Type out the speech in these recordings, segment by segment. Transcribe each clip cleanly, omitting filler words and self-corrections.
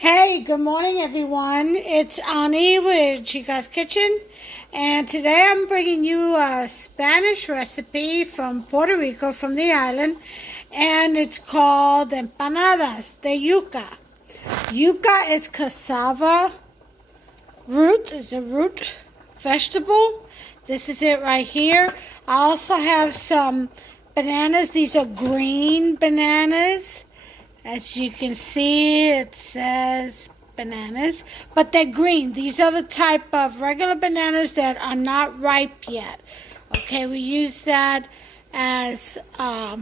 Hey, good morning, everyone. It's Ani with Chica's Kitchen, and today I'm bringing you a Spanish recipe from Puerto Rico, from the island, and it's called Empanadas de Yuca. Yuca is cassava root, is a root vegetable. This is it right here. I also have some bananas. These are green bananas. As you can see, it says bananas, but they're green. These are the type of regular bananas that are not ripe yet. Okay, we use that as a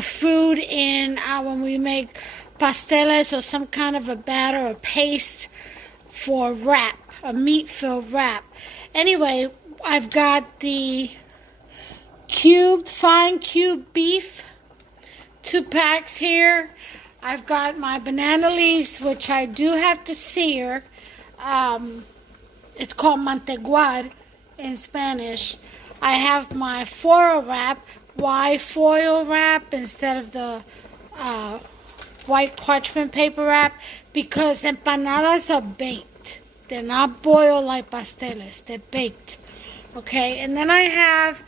food in when we make pasteles or some kind of a batter or paste for wrap, a meat-filled wrap. Anyway, I've got the fine cubed beef. 2 packs here. I've got my banana leaves, which I do have to sear. It's called manteguar in Spanish. I have my foil wrap. Why foil wrap instead of the white parchment paper wrap? Because empanadas are baked. They're not boiled like pasteles. They're baked. Okay, and then I have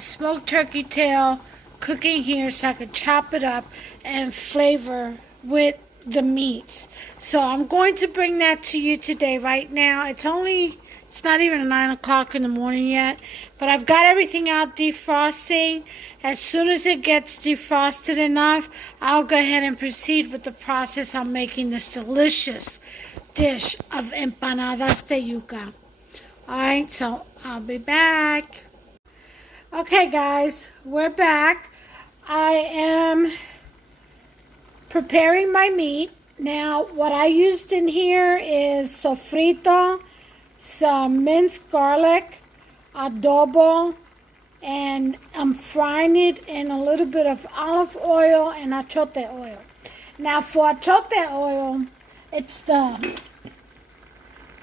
smoked turkey tail cooking here so I could chop it up and flavor with the meats. So I'm going to bring that to you today. Right now it's not even 9 o'clock in the morning yet, but I've got everything out defrosting. As soon as it gets defrosted enough, I'll go ahead and proceed with the process of making this delicious dish of empanadas de yuca. Alright, so I'll be back. Okay guys, we're back. I am preparing my meat. Now, what I used in here is sofrito, some minced garlic, adobo, and I'm frying it in a little bit of olive oil and achote oil. Now, for achote oil, it's the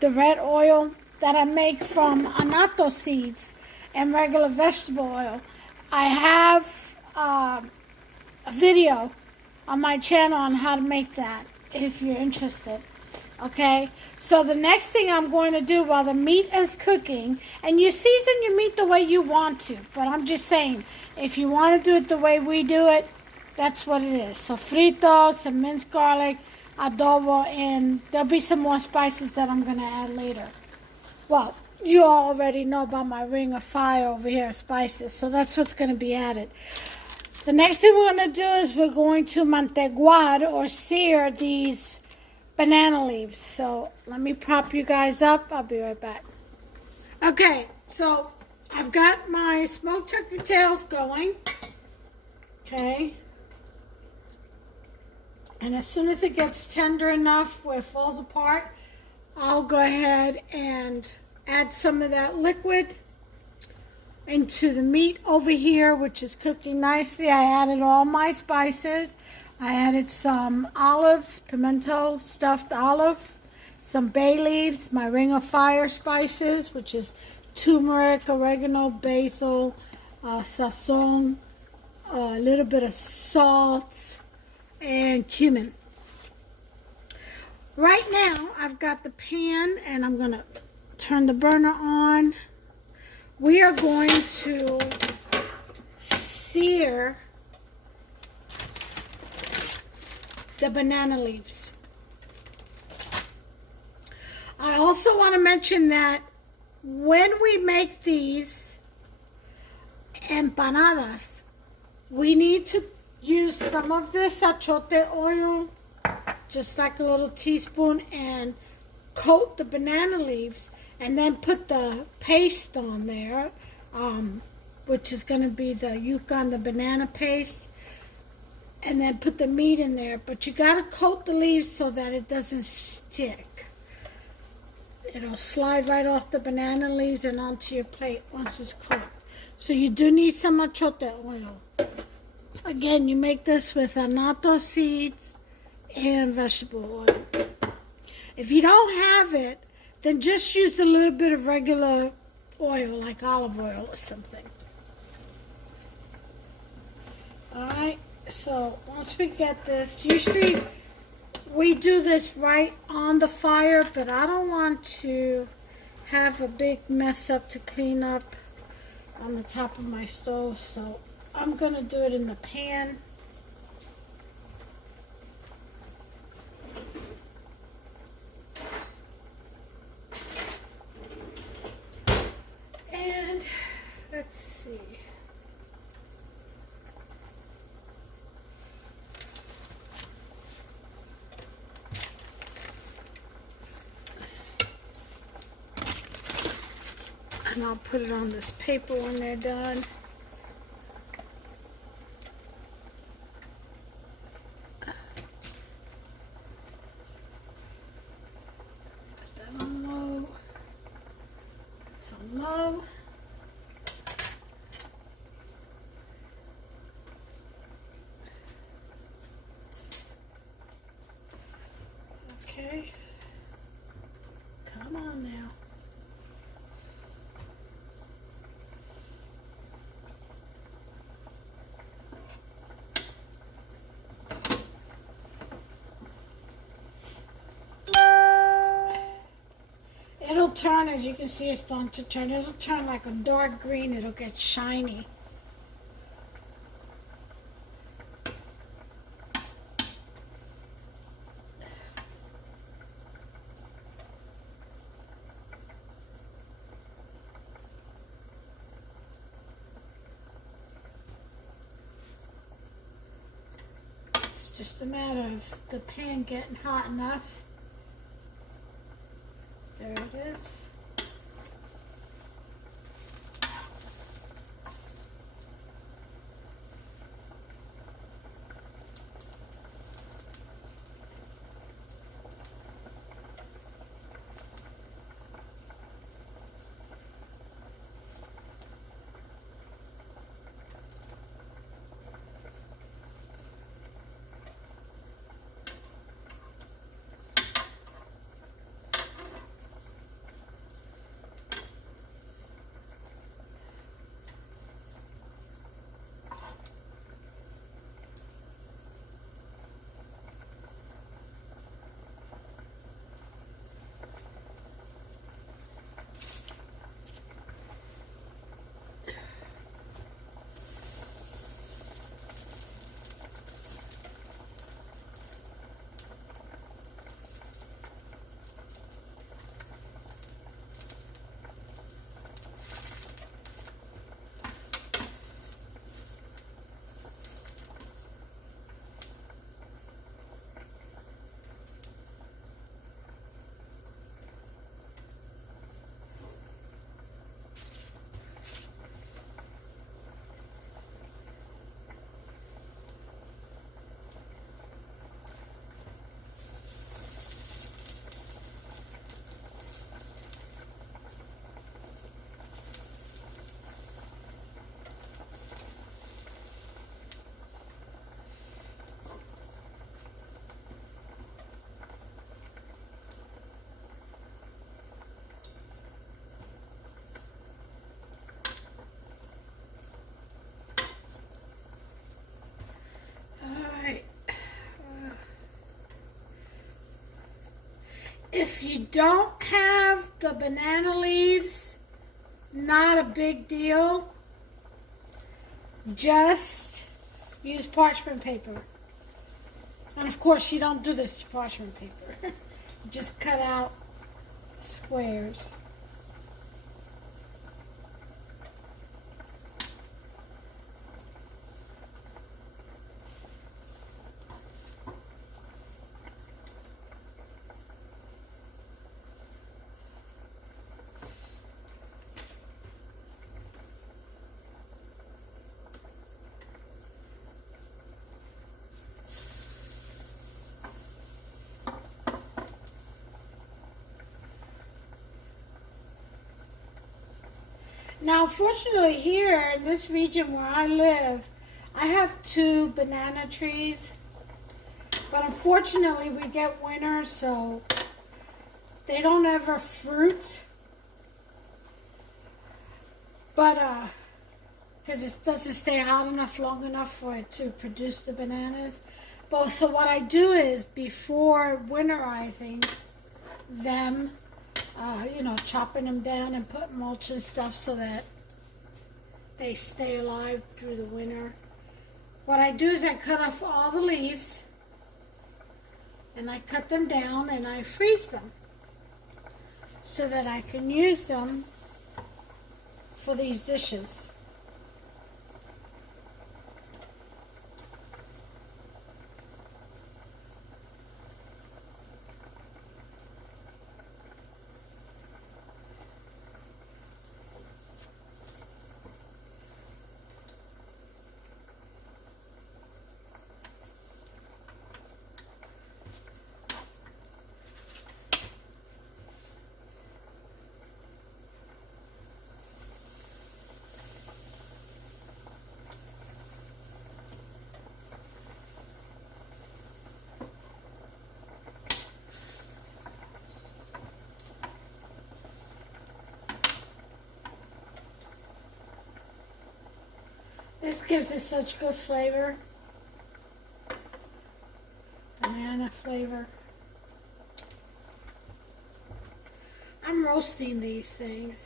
red oil that I make from annatto seeds and regular vegetable oil. I have a video on my channel on how to make that if you're interested. Okay, so the next thing I'm going to do while the meat is cooking, and you season your meat the way you want to, but I'm just saying, if you want to do it the way we do it, that's what it is. Sofrito, some minced garlic, adobo, and there'll be some more spices that I'm going to add later. Well, you all already know about my ring of fire over here of spices, so that's what's going to be added. The next thing we're going to do is we're going to manteguar or sear these banana leaves. So let me prop you guys up. I'll be right back. Okay, so I've got my smoked turkey tails going. Okay. And as soon as it gets tender enough where it falls apart, I'll go ahead and add some of that liquid into the meat over here, which is cooking nicely. I added all my spices. I added some olives, pimento stuffed olives, some bay leaves, my ring of fire spices, which is turmeric, oregano, basil, sazon, a little bit of salt, and cumin. Right now, I've got the pan, and I'm going to turn the burner on. We are going to sear the banana leaves. I also want to mention that when we make these empanadas, we need to use some of this achote oil, just like a little teaspoon, and coat the banana leaves, and then put the paste on there, which is going to be the yuca and the banana paste, and then put the meat in there. But you got to coat the leaves so that it doesn't stick. It'll slide right off the banana leaves and onto your plate once it's cooked. So you do need some achote oil. Again, you make this with annatto seeds and vegetable oil. If you don't have it, then just use a little bit of regular oil, like olive oil or something. Alright, so once we get this, usually we do this right on the fire, but I don't want to have a big mess up to clean up on the top of my stove, so I'm gonna do it in the pan. And let's see. And I'll put it on this paper when they're done. Put that on low. It's on low. Okay. Come on now. It'll turn, as you can see, it's starting to turn. It'll turn like a dark green. It'll get shiny. It's just a matter of the pan getting hot enough. There it is. If you don't have the banana leaves, not a big deal. Just use parchment paper. And of course, you don't do this to parchment paper. Just cut out squares. Now, fortunately here in this region where I live, I have 2 banana trees, but unfortunately we get winter, so they don't ever fruit. But, because it doesn't stay hot enough long enough for it to produce the bananas. But so what I do is before winterizing them, you know, chopping them down and putting mulch and stuff so that they stay alive through the winter. What I do is I cut off all the leaves and I cut them down and I freeze them so that I can use them for these dishes. This gives it such good flavor. Banana flavor. I'm roasting these things.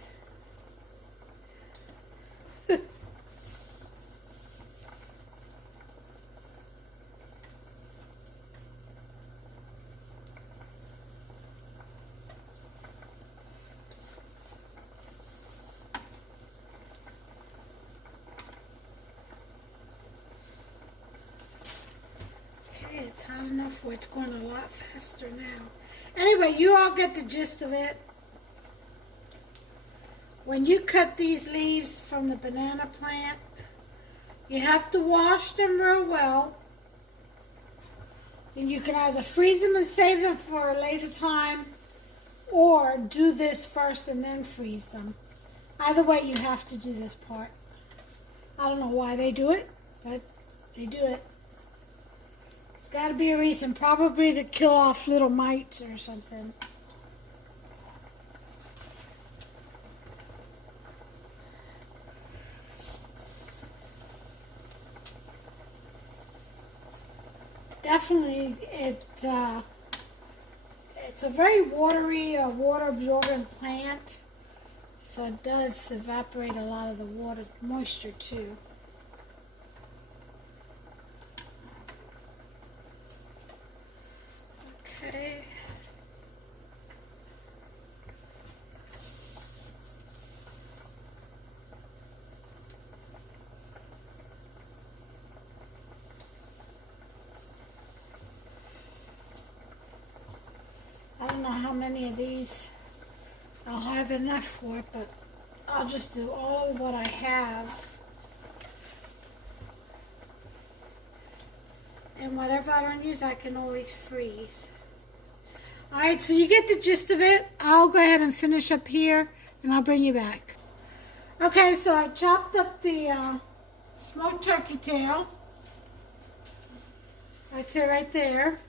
It's hot enough where it's going a lot faster now. Anyway, you all get the gist of it. When you cut these leaves from the banana plant, you have to wash them real well. And you can either freeze them and save them for a later time, or do this first and then freeze them. Either way, you have to do this part. I don't know why they do it, but they do it. Got to be a reason, probably to kill off little mites or something. Definitely, it's a very watery, water-absorbent plant, so it does evaporate a lot of the water moisture too. Okay. I don't know how many of these I'll have enough for, but I'll just do all of what I have. And whatever I don't use, I can always freeze. Alright, so you get the gist of it. I'll go ahead and finish up here, and I'll bring you back. Okay, so I chopped up the smoked turkey tail. That's it right there.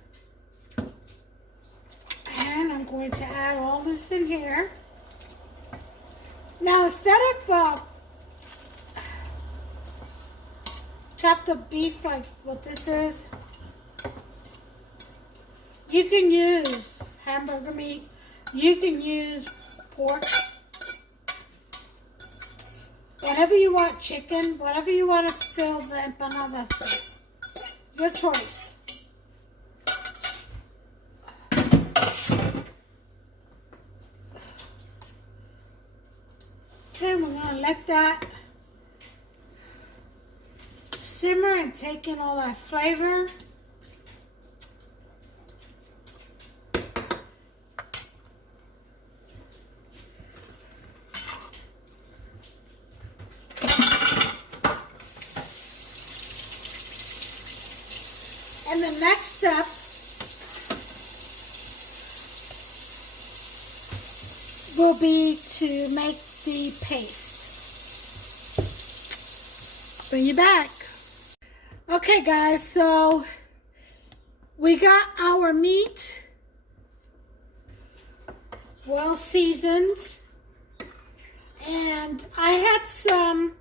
And I'm going to add all this in here. Now, instead of chopped up beef like what this is, you can use hamburger meat, you can use pork, whatever you want, chicken, whatever you want to fill the empanadas with. Your choice. Okay, we're going to let that simmer and take in all that flavor. And the next step will be to make the paste. Bring you back. Okay guys, so we got our meat well seasoned, and I had some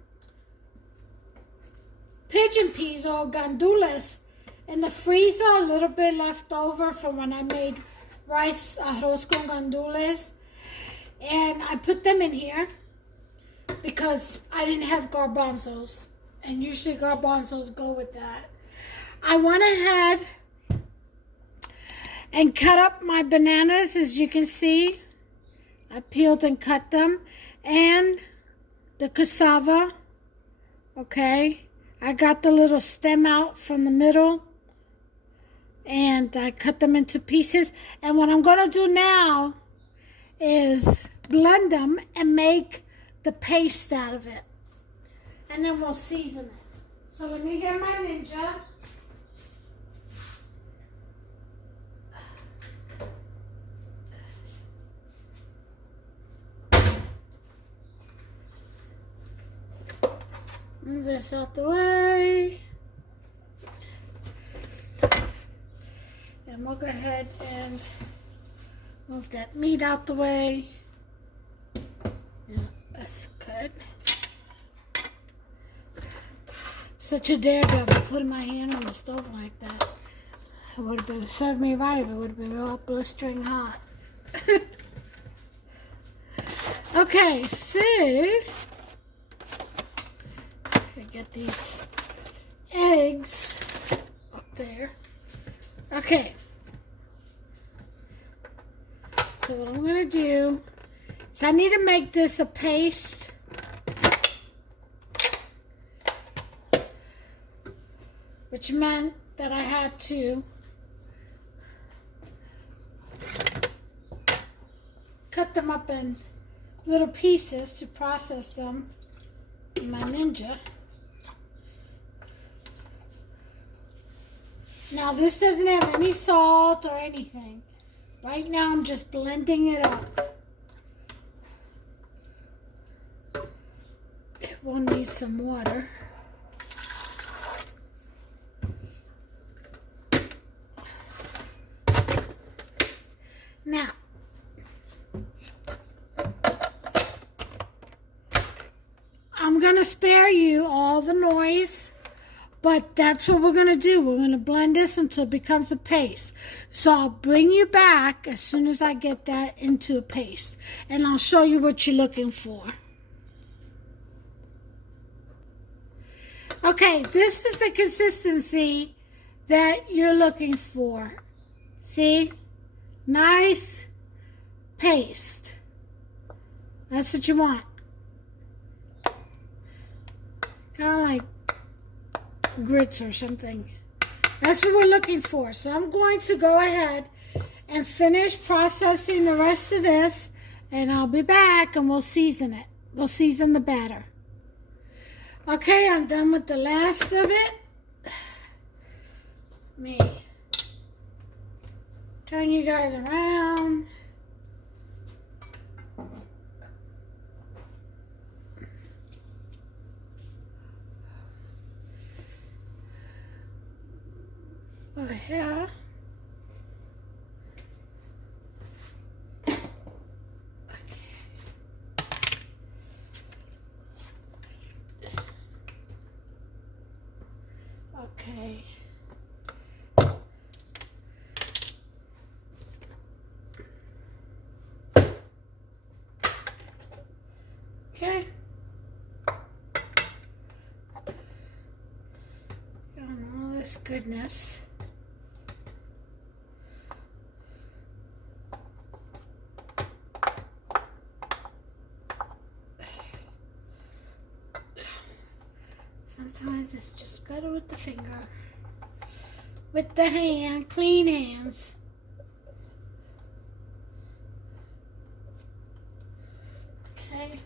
pigeon peas or gandules in the freezer, a little bit left over from when I made rice arroz con gandules. And I put them in here because I didn't have garbanzos. And usually garbanzos go with that. I went ahead and cut up my bananas, as you can see. I peeled and cut them. And the cassava, okay. I got the little stem out from the middle. And I cut them into pieces. And what I'm going to do now is blend them and make the paste out of it. And then we'll season it. So let me get my Ninja. Move this out the way. And we'll go ahead and move that meat out the way. Yeah, that's good. Such a daredevil putting my hand on the stove like that. It would have been served me right if it would have been real blistering hot. Okay, so I get these eggs up there. Okay. So what I'm going to do is I need to make this a paste. Which meant that I had to cut them up in little pieces to process them in my Ninja. Now this doesn't have any salt or anything. Right now I'm just blending it up. It will need some water. Now, I'm going to spare you all the noise, but that's what we're going to do. We're going to blend this until it becomes a paste. So I'll bring you back as soon as I get that into a paste, and I'll show you what you're looking for. Okay, this is the consistency that you're looking for. See? Nice paste. That's what you want. Kind of like grits or something. That's what we're looking for. So I'm going to go ahead and finish processing the rest of this, and I'll be back and we'll season it. We'll season the batter. Okay, I'm done with the last of it. Me. Turn you guys around. Over here. Okay. Okay. Got all this goodness. Sometimes it's just better with the finger. With the hand, clean hands. Okay.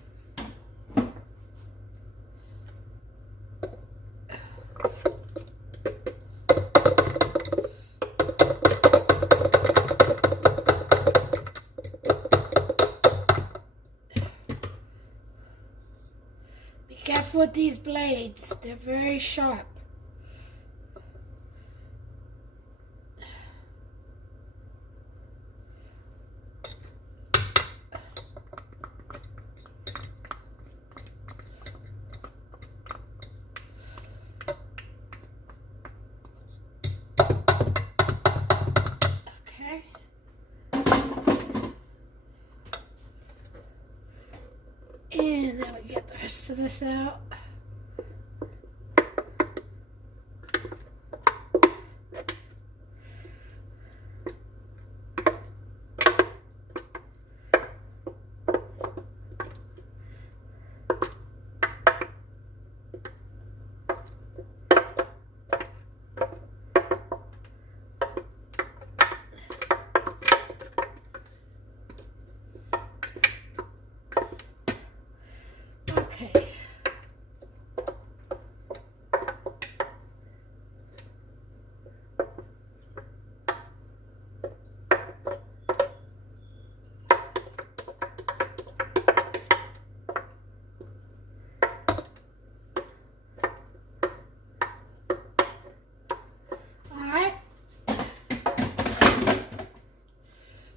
Be careful with these blades. They're very sharp. And then we get the rest of this out.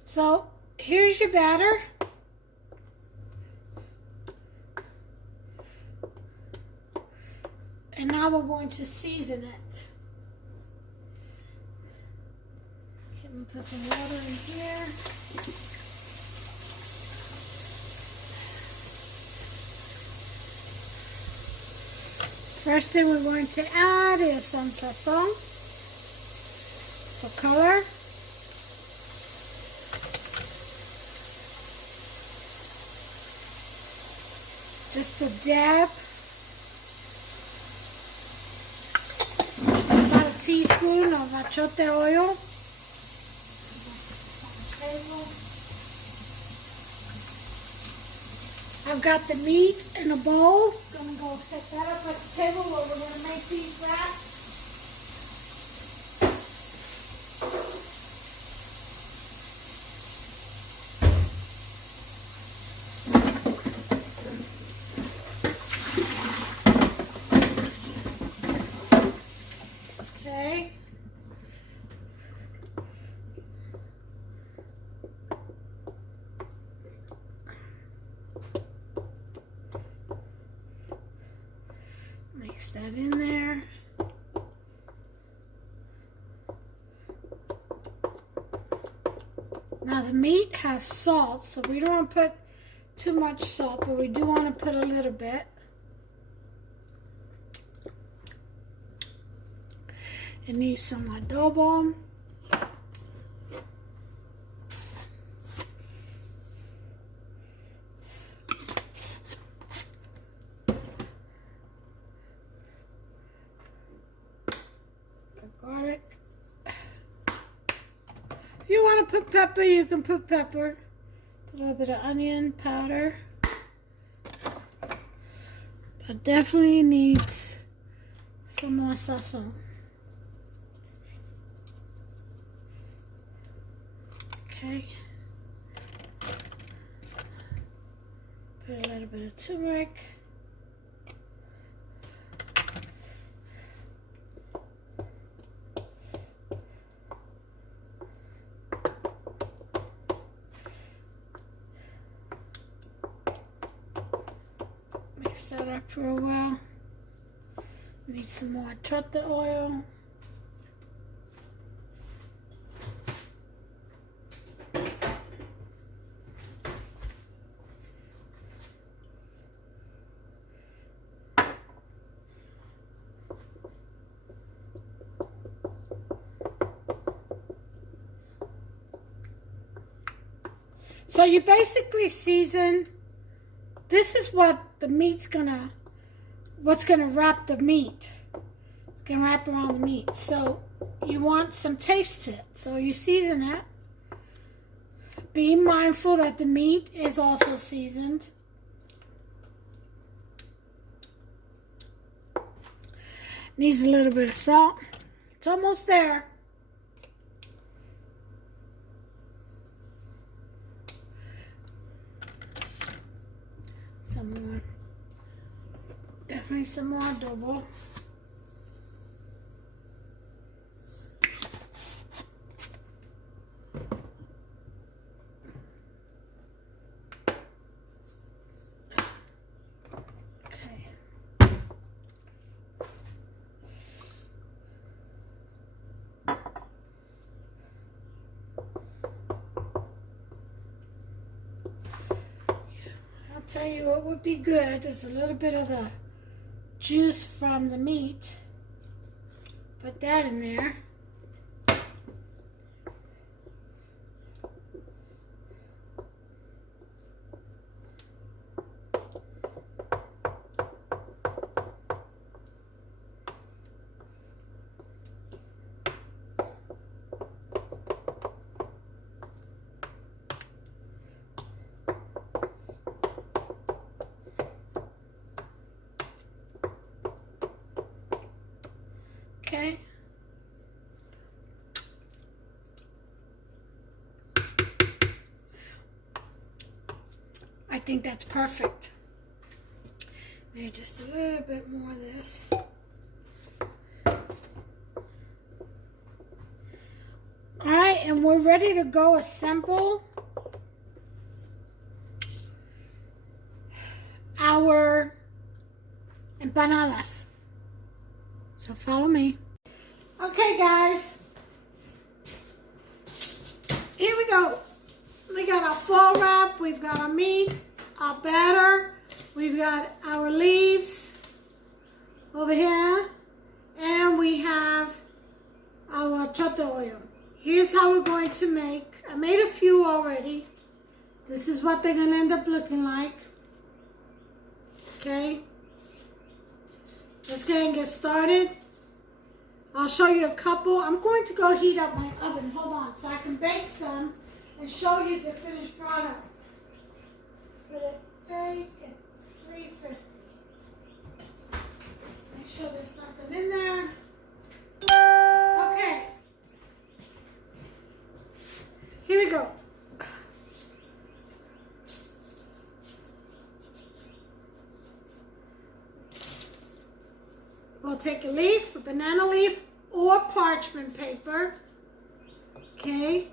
So here's your batter. And now we're going to season it. Okay, I'm gonna put some water in here. First thing we're going to add is some sazon for color. Just a dab, about a teaspoon of achote oil. I've got the meat in a bowl. I'm gonna go set that up at the table where we're gonna make these wraps. Okay. Mix that in there. Now the meat has salt, so we don't want to put too much salt, but we do want to put a little bit. It needs some adobo. Garlic. If you want to put pepper, you can put pepper. Put a little bit of onion powder. But definitely needs some more sazon. Okay. Put a little bit of turmeric. Mix that up real well. Need some more achote oil. So you basically season, this is what the meat's what's gonna wrap the meat. It's gonna wrap around the meat. So you want some taste to it. So you season it. Be mindful that the meat is also seasoned. Needs a little bit of salt. It's almost there. Some more, definitely some more adobo. Okay. tell you what would be good is a little bit of the juice from the meat. Put that in there. Okay. I think that's perfect. Maybe just a little bit more of this. All right, and we're ready to go assemble our empanadas. So follow me. Okay, guys. Here we go. We got our foil wrap. We've got our meat, our batter. We've got our leaves over here. And we have our choto oil. Here's how we're going to make. I made a few already. This is what they're going to end up looking like. Okay. Let's go ahead and get started. I'll show you a couple. I'm going to go heat up my oven. Hold on, so I can bake some and show you the finished product. Put it bake at 350. Make sure there's nothing in there. Okay. Here we go. We'll take a leaf, a banana leaf, or parchment paper. Okay.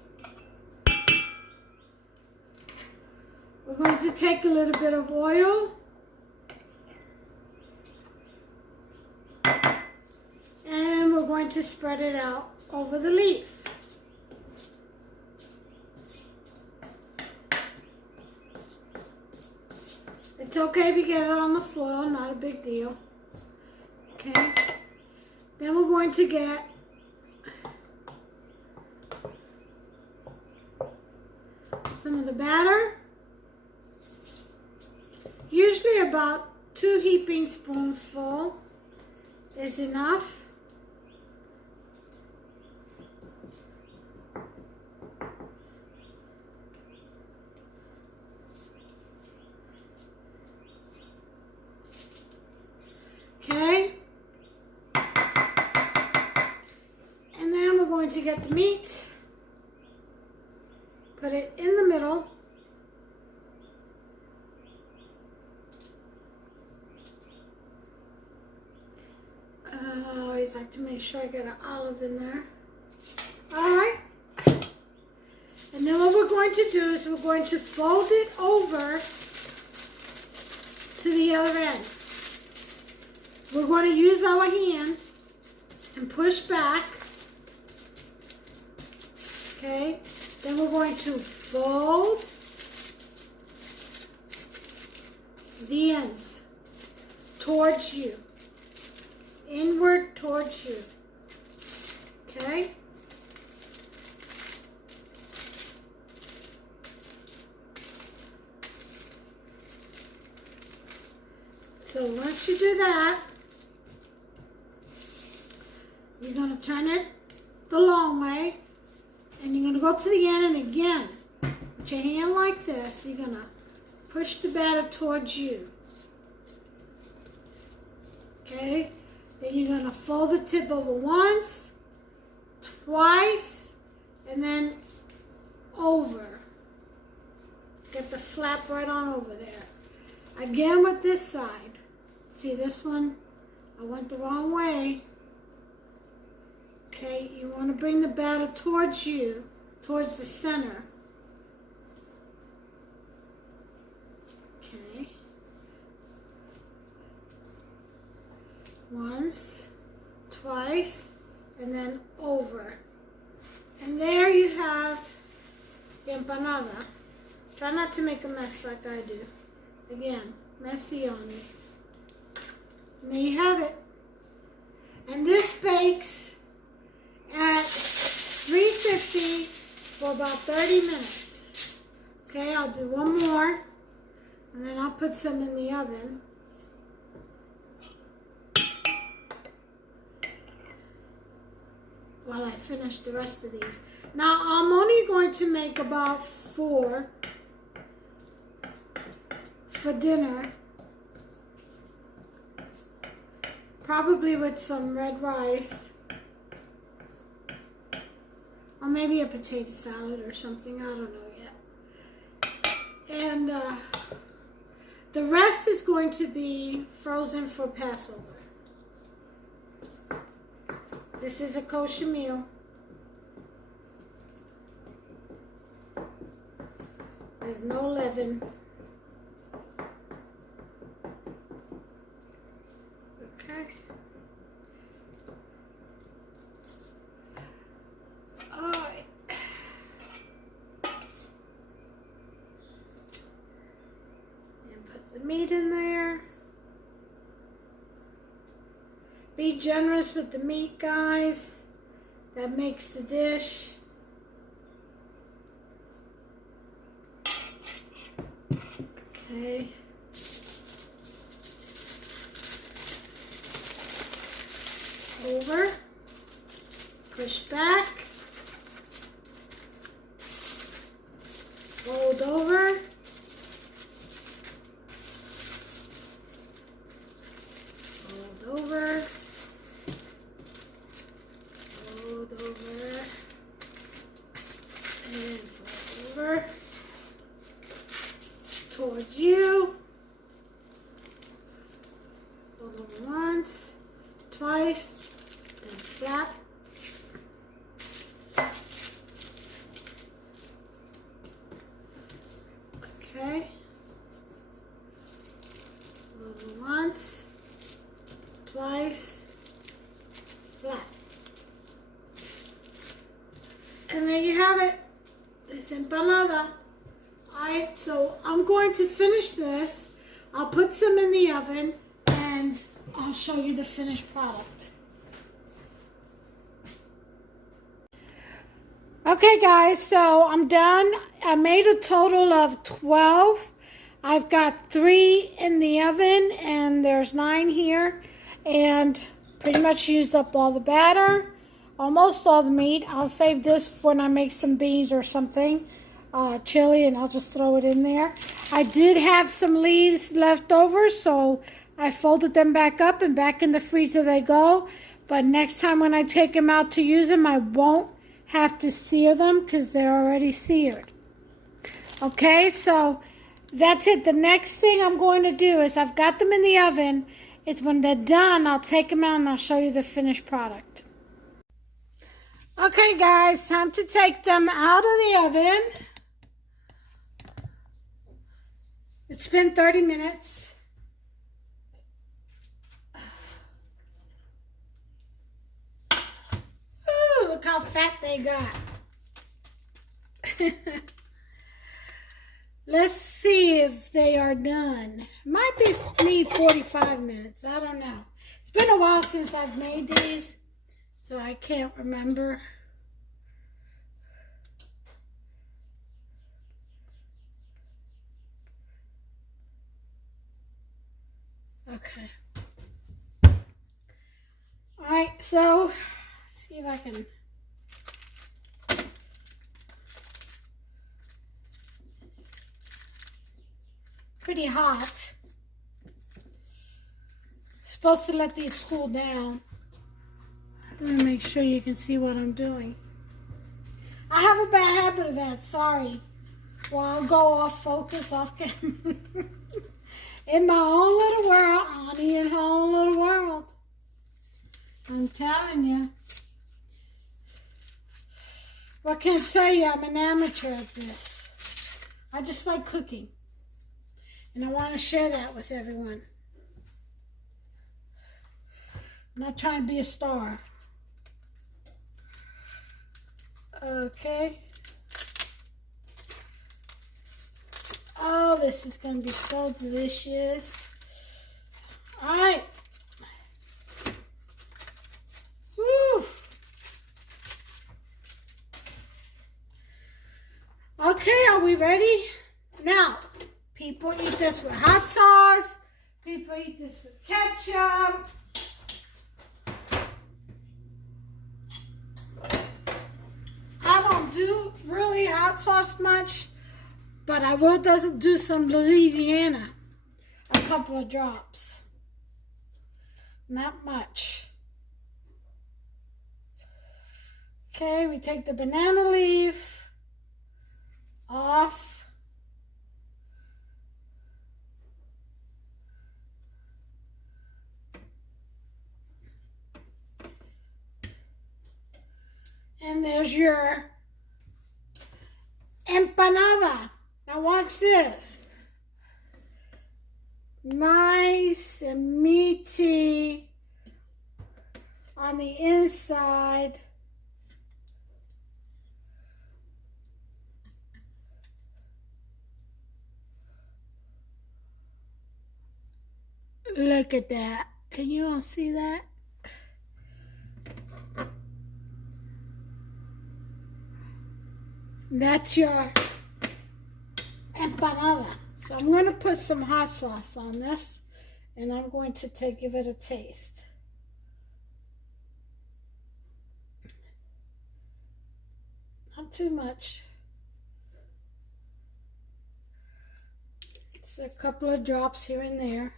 We're going to take a little bit of oil. And we're going to spread it out over the leaf. It's okay if you get it on the floor, not a big deal. Okay, then we're going to get some of the batter. Usually about 2 heaping spoons full is enough. Okay. To get the meat, put it in the middle, I always like to make sure I get an olive in there. Alright, and then what we're going to do is we're going to fold it over to the other end. We're going to use our hand and push back. Okay, then we're going to fold the ends towards you, inward towards you, okay? So once you do that, you're going to turn it the long way. And you're going to go to the end, and again, with your hand like this, you're going to push the batter towards you. Okay? Then you're going to fold the tip over once, twice, and then over. Get the flap right on over there. Again with this side. See this one? I went the wrong way. Okay, you want to bring the batter towards you, towards the center. Okay. Once, twice, and then over. And there you have your empanada. Try not to make a mess like I do. Again, messy on me. And there you have it. And this bakes at 350 for about 30 minutes. Okay, I'll do one more, and then I'll put some in the oven. While I finish the rest of these. Now, I'm only going to make about 4 for dinner. Probably with some red rice. Or maybe a potato salad or something. I don't know yet. And the rest is going to be frozen for Passover. This is a kosher meal. There's no leaven. Okay. All right. And put the meat in there. Be generous with the meat, guys. That makes the dish. Okay. Over. Push back. Fold over. Fold over. Fold over. And fold over. Towards you. Fold over once, twice, then flap. Okay. Fold over once, twice, flap. And there you have it. This empanada. Alright, so I'm going to finish this. I'll put some in the oven and I'll show you the finished product. Okay guys, so I'm done. I made a total of 12. I've got 3 in the oven and there's 9 here. And pretty much used up all the batter, almost all the meat. I'll save this when I make some beans or something. Chili, and I'll just throw it in there. I did have some leaves left over, so I folded them back up and back in the freezer they go. But next time when I take them out to use them, I won't have to sear them because they're already seared. Okay, so that's it. The next thing I'm going to do is I've got them in the oven. It's when they're done, I'll take them out and I'll show you the finished product. Okay guys, time to take them out of the oven. It's been 30 minutes. Ooh, look how fat they got. Let's see if they are done. Might need 45 minutes. I don't know. It's been a while since I've made these, so I can't remember. Okay. All right, so see if I can. Pretty hot. Supposed to let these cool down. Let me make sure you can see what I'm doing. I have a bad habit of that, sorry. Well, I'll go off focus, off camera. In my own little world, Ani in her own little world. I'm telling you. What can I tell you? I'm an amateur at this. I just like cooking. And I want to share that with everyone. I'm not trying to be a star. Okay. Oh, this is going to be so delicious. All right. Woo. Okay, are we ready? Now, people eat this with hot sauce. People eat this with ketchup. I don't do really hot sauce much, but I will do some Louisiana. A couple of drops. Not much. Okay, we take the banana leaf off. And there's your empanada. Now watch this. Nice and meaty on the inside. Look at that. Can you all see that? That's your empanada. So I'm going to put some hot sauce on this, and I'm going to give it a taste. Not too much. It's a couple of drops here and there.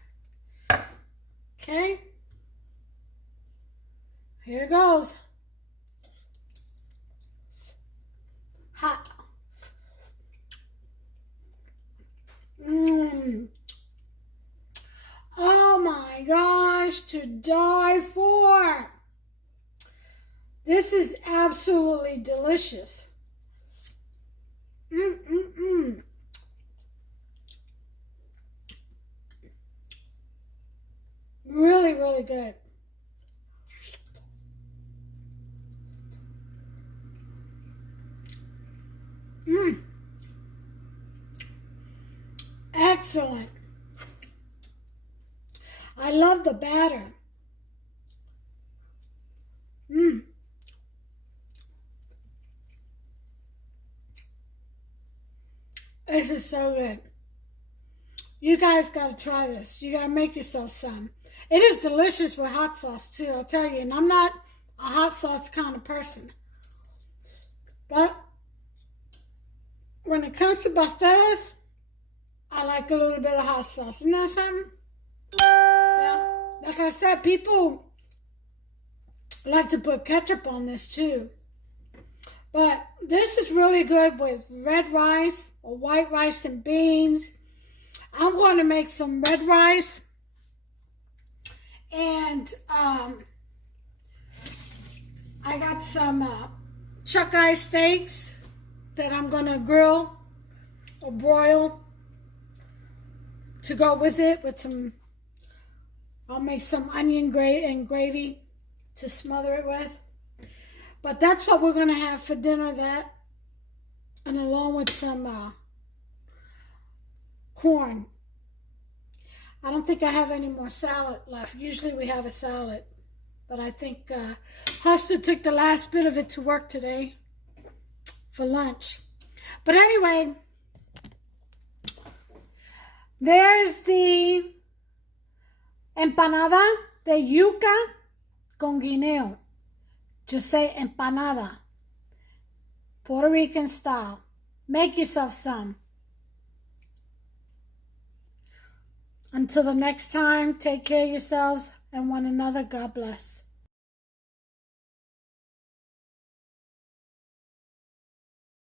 Okay. Here it goes. Hot. Oh my gosh, to die for. This is absolutely delicious. Really, really good. Excellent. I love the batter. This is so good. You guys got to try this. You got to make yourself some. It is delicious with hot sauce too, I'll tell you. And I'm not a hot sauce kind of person. But when it comes to pasteles, I like a little bit of hot sauce. Isn't that something? Yeah. Like I said, people like to put ketchup on this too. But this is really good with red rice or white rice and beans. I'm going to make some red rice. And I got some chuck eye steaks that I'm going to grill or broil to go with it, with some, I'll make some onion gravy to smother it with. But that's what we're going to have for dinner, that, and along with some corn. I don't think I have any more salad left. Usually we have a salad, but I think Huster took the last bit of it to work today for lunch. But anyway, there's the empanada de yuca con guineo. Just say empanada, Puerto Rican style. Make yourself some. Until the next time, take care of yourselves and one another. God bless.